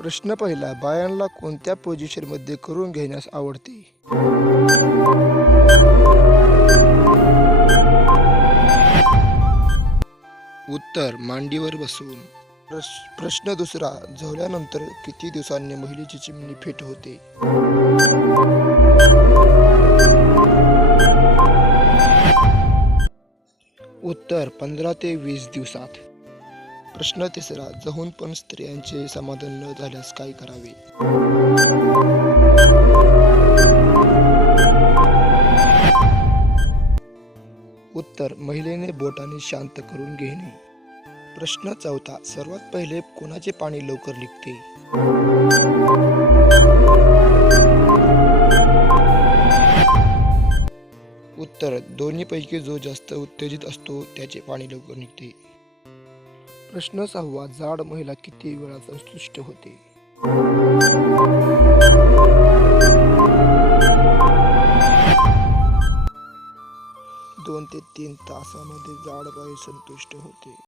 प्रश्न पहिला बायांना कोणत्या पोझिशनमध्ये करून घेण्यास आवडते? उत्तर मांडीवर बसून. प्रश- प्रश्न दुसरा झवल्यानंतर किती दिवसांनी महिलेची चिमणी फिट होते? उत्तर पंधरा ते वीस दिवसात. प्रश्न तिसरा जहून पण स्त्रियांचे समाधान न झाल्यास काय करावे? उत्तर महिलेने बोटाने शांत करून घेणे. प्रश्न चौथा सर्वात पहिले कोणाचे पाणी लवकर निघते? उत्तर दोन्हीपैकी जो जास्त उत्तेजित असतो त्याचे पाणी लवकर निघते. प्रश्न सहावा जाड महिला किती वेळा संतुष्ट होते? दोन ते तीन तासामध्ये जाड बाई संतुष्ट होते.